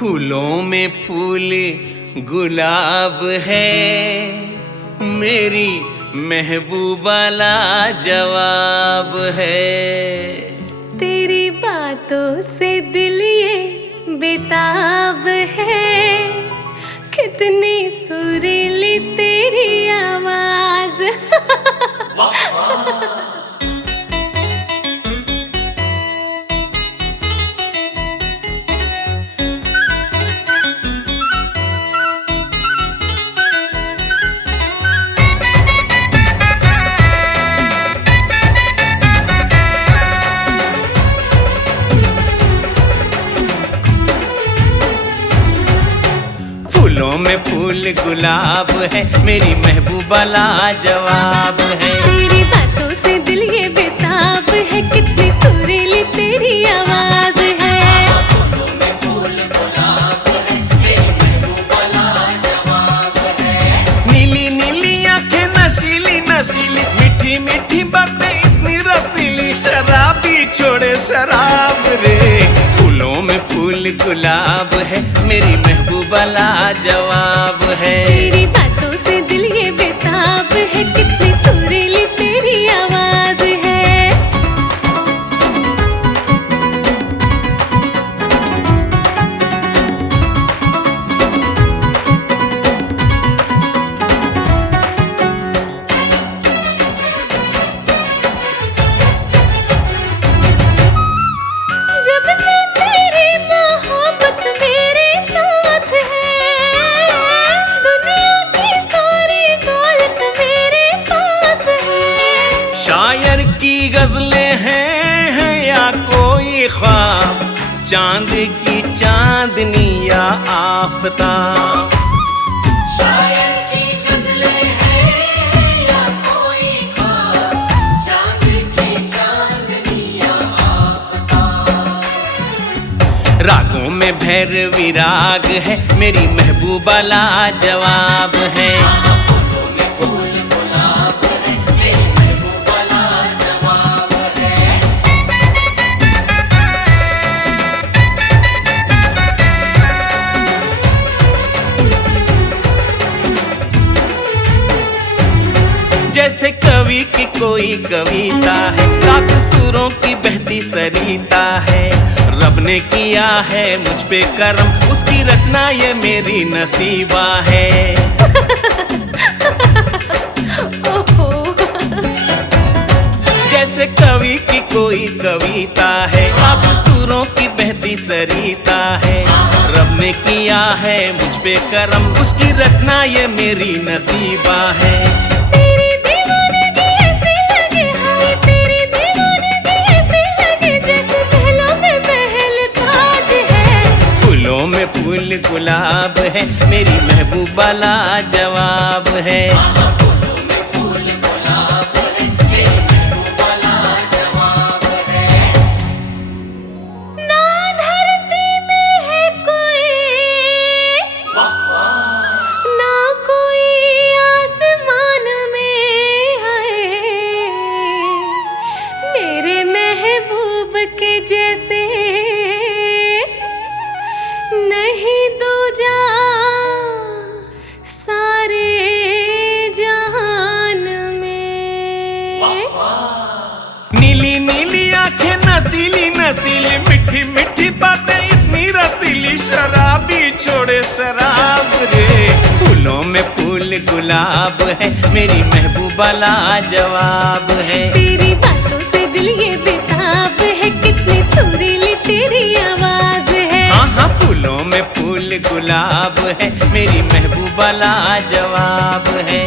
फूलों में फूल गुलाब है, मेरी महबूबा लाजवाब है। तेरी बातों से दिल ये बेताब है, कितनी सुरीली तेरी आवाज। फूलों में फूल गुलाब है, मेरी महबूबा लाजवाब है। तेरी बातों से दिल ये बेताब है, कितनी सुरीली तेरी आवाज है। फूलों में फूल गुलाब है, मेरी महबूबा लाजवाब है। नीली नीली आंखें नशीली नशीली, मीठी मीठी बातें इतनी रसीली, शराबी छोड़े शराब रे। फूलों में फूल गुलाब है, मेरी महबूबा लाजवाब है। तेरी बातों से दिल ये बेताब है, कितनी सुरीली तेरी आवाज है। जब से तेरी मोहब्बत मेरे साथ है, दुनिया की सारी दौलत मेरे पास है। शायर की गजलें हैं या कोई ख्वाब, चांद की चांदनी या आफताब। शायर की गजलें हैं या कोई ख्वाब, चांद की चांदनी या आफताब। रागों में भैरवी राग है, मेरी महबूबा लाजवाब है। जैसे कवि की कोई कविता है, सात सुरों की बहती सरिता है। रब ने किया है मुझ पे करम, उसकी रचना ये मेरी नसीबा है। जैसे कवि की कोई कविता है, सात सुरों की बहती सरिता है। रब ने किया है मुझ पे करम, उसकी रचना ये मेरी नसीबा है। फूलों में फूल गुलाब है, मेरी महबूबा लाजवाब है। फूलों में फूल गुलाब है, मेरी महबूबा लाजवाब है। ना धरती में है कोई, ना कोई आसमान में है, मेरे महबूब के जैसे नहीं दूजा सारे जहान में। नीली नीली आंखें नसीली नसीली, मीठी मीठी बातें इतनी रसीली, शराबी छोड़े शराब रे। फूलों में फूल गुलाब है, मेरी महबूबा लाजवाब है। तेरी बातों से दिल ये बेताब है, कितनी सुरीली तेरी आवाज है। हाँ, फूलों में फूल गुलाब है, मेरी महबूबा लाजवाब है।